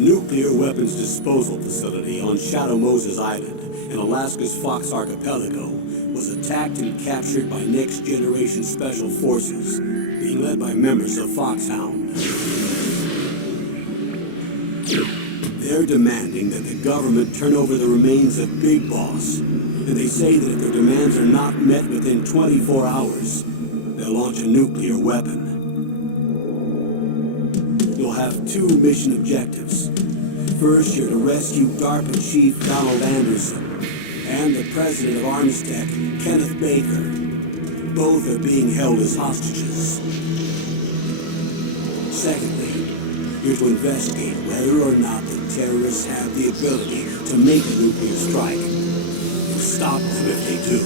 Nuclear weapons disposal facility on Shadow Moses Island in Alaska's Fox Archipelago was attacked and captured by next-generation special forces, being led by members of Foxhound. They're demanding that the government turn over the remains of Big Boss, and they say that if their demands are not met within 24 hours, they'll launch a nuclear weapon. You'll have two mission objectives. First, you're to rescue DARPA Chief Donald Anderson and the President of Armstech, Kenneth Baker. Both are being held as hostages. Secondly, you're to investigate whether or not the terrorists have the ability to make a nuclear strike and stop them if they do.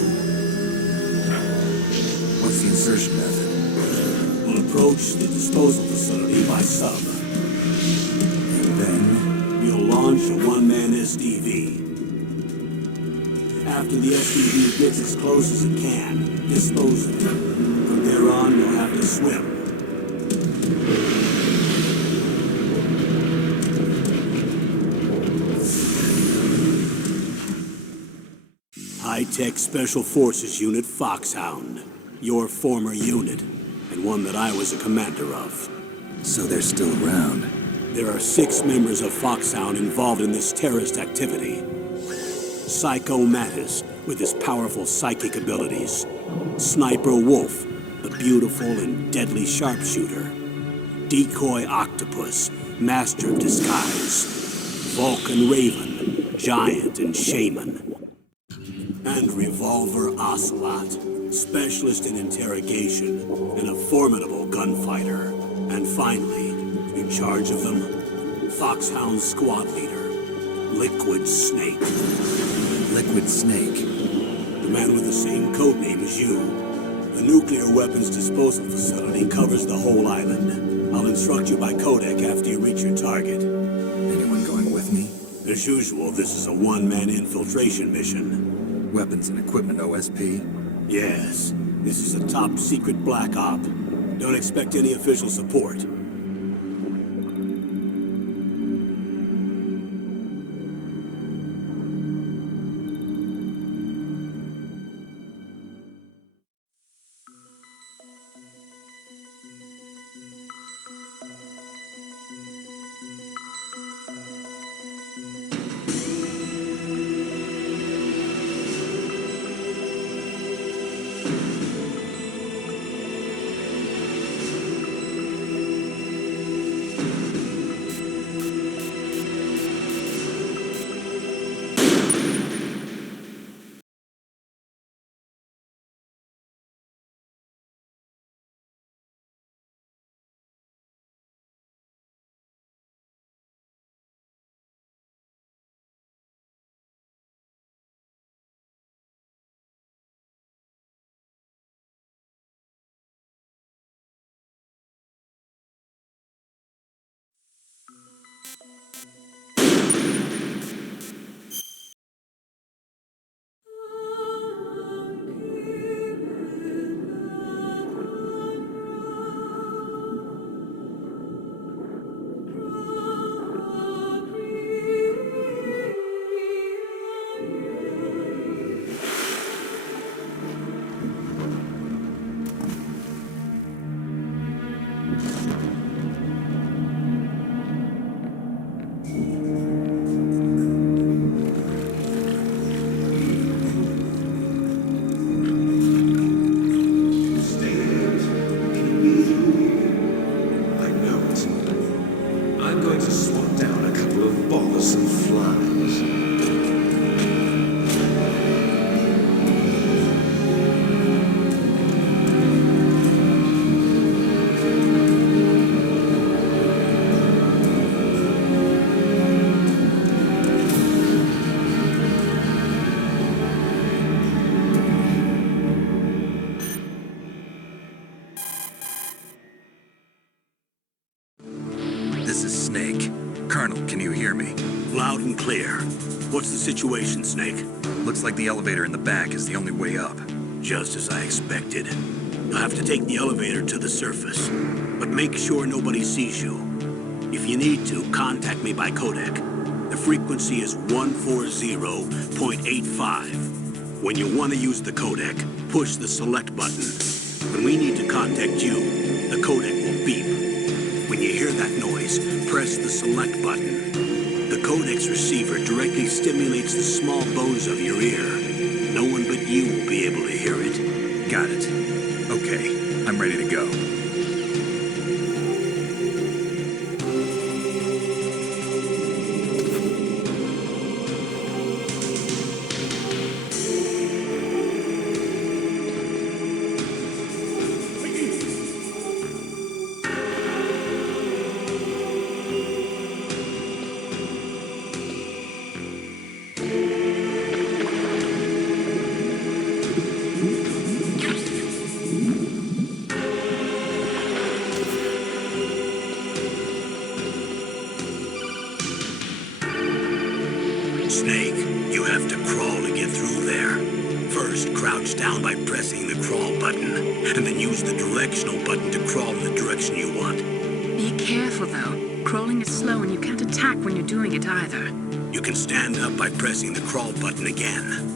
What's the insertion method? We'll approach the disposal facility by sub. And then? We'll launch a one-man SDV. After the SDV gets as close as it can, dispose of it. From there on, you'll have to swim. High-Tech Special Forces Unit Foxhound. Your former unit, and one that I was a commander of. So they're still around. There are 6 members of Foxhound involved in this terrorist activity. Psycho Mattis, with his powerful psychic abilities. Sniper Wolf, the beautiful and deadly sharpshooter. Decoy Octopus, master of disguise. Vulcan Raven, giant and shaman. And Revolver Ocelot, specialist in interrogation and a formidable gunfighter. And finally, in charge of them, Foxhound squad leader, Liquid Snake. Liquid Snake? The man with the same codename as you. The nuclear weapons disposal facility covers the whole island. I'll instruct you by codec after you reach your target. Anyone going with me? As usual, this is a one-man infiltration mission. Weapons and equipment OSP? Yes. This is a top-secret black op. Don't expect any official support. clear. What's the situation, Snake? Looks like the elevator in the back is the only way up. Just as I expected. You'll have to take the elevator to the surface. But make sure nobody sees you. If you need to, contact me by codec. The frequency is 140.85. When you want to use the codec, push the select button. When we need to contact you, the codec will beep. When you hear that noise, press the select button. The codec's receiver directly stimulates the small bones of your ear. No one but you will be able to hear it. Got it. Okay, I'm ready to go. Snake, you have to crawl to get through there. First, crouch down by pressing the crawl button, and then use the directional button to crawl in the direction you want. Be careful, though. Crawling is slow and you can't attack when you're doing it either. You can stand up by pressing the crawl button again.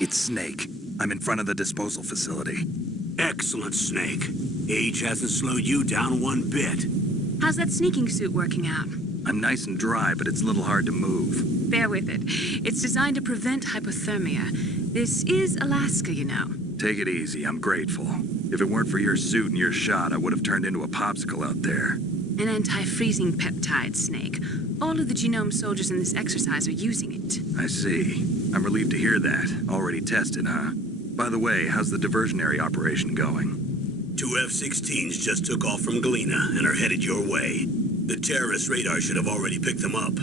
It's Snake. I'm in front of the disposal facility. Excellent, Snake. Age hasn't slowed you down one bit. How's that sneaking suit working out? I'm nice and dry, but it's a little hard to move. Bear with it. It's designed to prevent hypothermia. This is Alaska, you know. Take it easy, I'm grateful. If it weren't for your suit and your shot, I would have turned into a popsicle out there. An anti-freezing peptide, Snake. All of the genome soldiers in this exercise are using it. I see. I'm relieved to hear that. Already tested, huh? By the way, how's the diversionary operation going? 2 F-16s just took off from Galena and are headed your way. The terrorist radar should have already picked them up.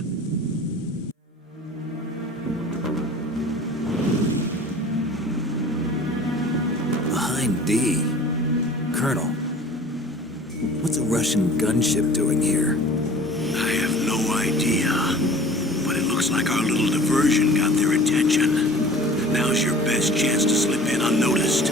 Behind D. Colonel, what's a Russian gunship doing here? I have no idea, but it looks like our little diversion got their attention. Now's your best chance to slip in unnoticed.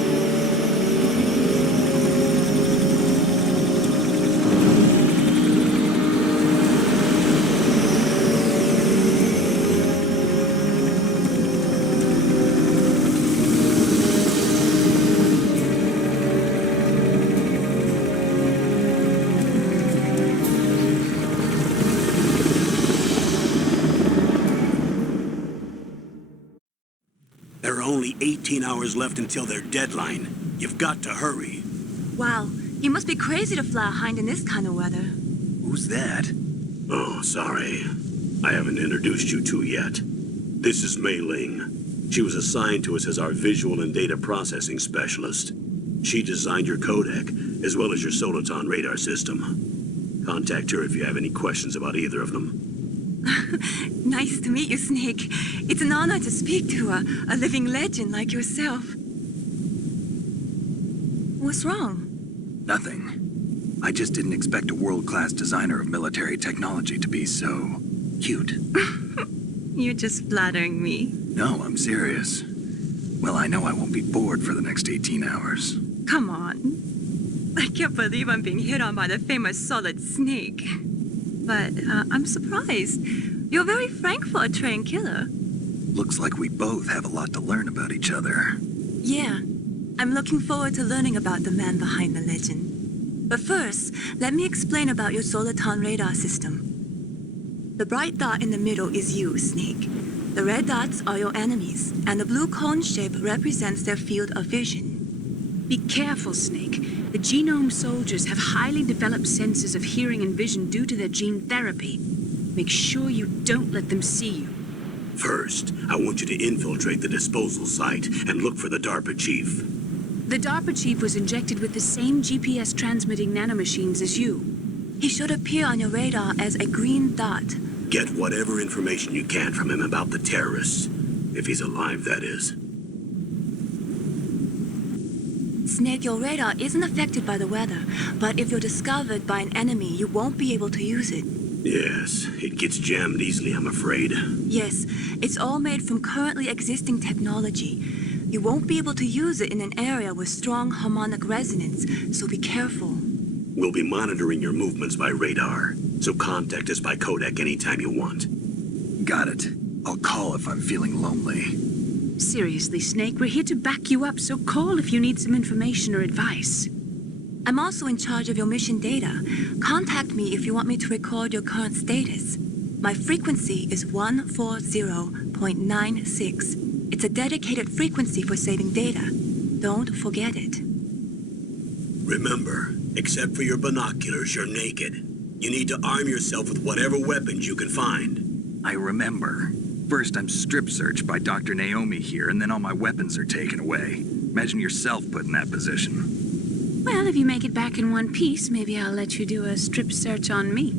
There are only 18 hours left until their deadline. You've got to hurry. Wow, you must be crazy to fly a hind in this kind of weather. Who's that? Oh, sorry. I haven't introduced you two yet. This is Mei Ling. She was assigned to us as our visual and data processing specialist. She designed your codec, as well as your Soliton radar system. Contact her if you have any questions about either of them. Nice to meet you, Snake. It's an honor to speak to a living legend like yourself. What's wrong? Nothing. I just didn't expect a world-class designer of military technology to be so cute. You're just flattering me. No, I'm serious. Well, I know I won't be bored for the next 18 hours. Come on. I can't believe I'm being hit on by the famous Solid Snake. But I'm surprised. You're very frank for a trained killer. Looks like we both have a lot to learn about each other. Yeah, I'm looking forward to learning about the man behind the legend. But first, let me explain about your Soliton radar system. The bright dot in the middle is you, Snake. The red dots are your enemies, and the blue cone shape represents their field of vision. Be careful, Snake. The genome soldiers have highly developed senses of hearing and vision due to their gene therapy. Make sure you don't let them see you. First, I want you to infiltrate the disposal site and look for the DARPA chief. The DARPA chief was injected with the same GPS transmitting nanomachines as you. He should appear on your radar as a green dot. Get whatever information you can from him about the terrorists. If he's alive, that is. Snake, your radar isn't affected by the weather, but if you're discovered by an enemy, you won't be able to use it. Yes, it gets jammed easily, I'm afraid. Yes, it's all made from currently existing technology. You won't be able to use it in an area with strong harmonic resonance, so be careful. We'll be monitoring your movements by radar, so contact us by codec anytime you want. Got it. I'll call if I'm feeling lonely. Seriously, Snake, we're here to back you up, so call if you need some information or advice. I'm also in charge of your mission data. Contact me if you want me to record your current status. My frequency is 140.96. It's a dedicated frequency for saving data. Don't forget it. Remember, except for your binoculars, you're naked. You need to arm yourself with whatever weapons you can find. I remember. First, I'm strip searched by Dr. Naomi here, and then all my weapons are taken away. Imagine yourself put in that position. Well, if you make it back in one piece, maybe I'll let you do a strip search on me.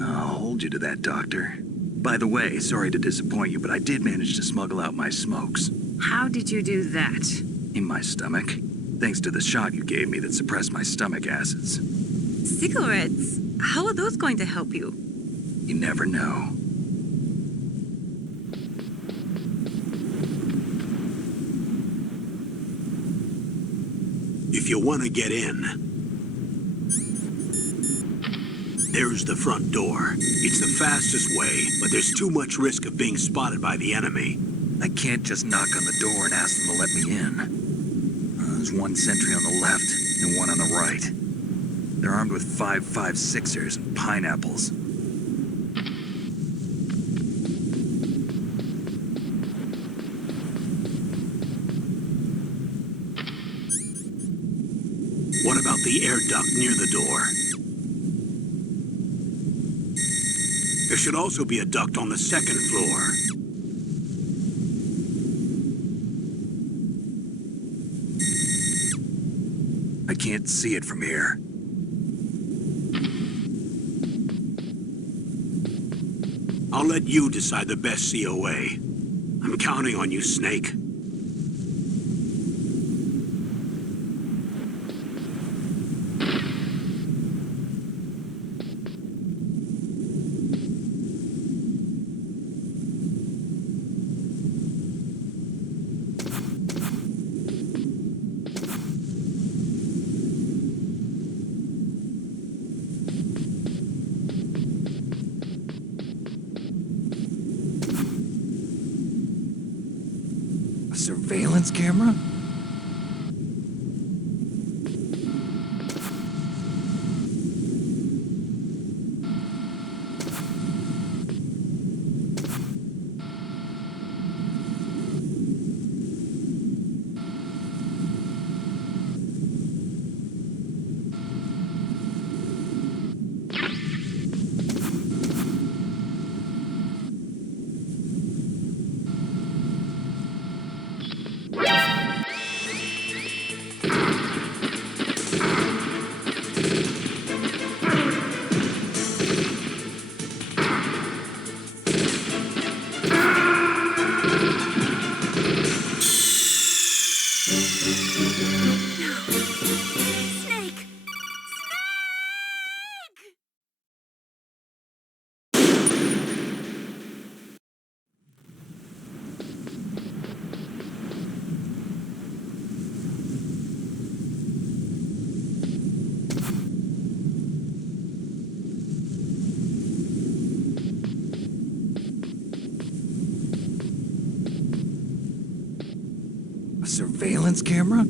I'll hold you to that, Doctor. By the way, sorry to disappoint you, but I did manage to smuggle out my smokes. How did you do that? In my stomach. Thanks to the shot you gave me that suppressed my stomach acids. Cigarettes? How are those going to help you? You never know. If you want to get in, there's the front door. It's the fastest way, but there's too much risk of being spotted by the enemy. I can't just knock on the door and ask them to let me in. There's one sentry on the left and one on the right. They're armed with 5.56ers and pineapples. What about the air duct near the door? There should also be a duct on the second floor. I can't see it from here. I'll let you decide the best COA. I'm counting on you, Snake. Surveillance camera? Snake! A surveillance camera?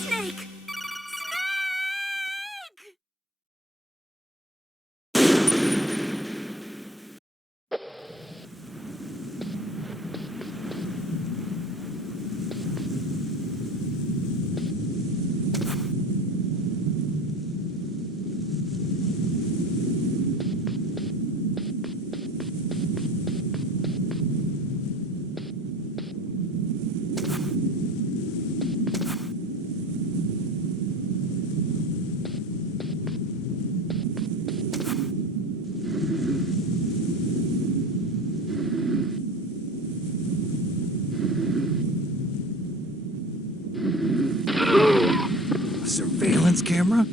Snake! A surveillance camera?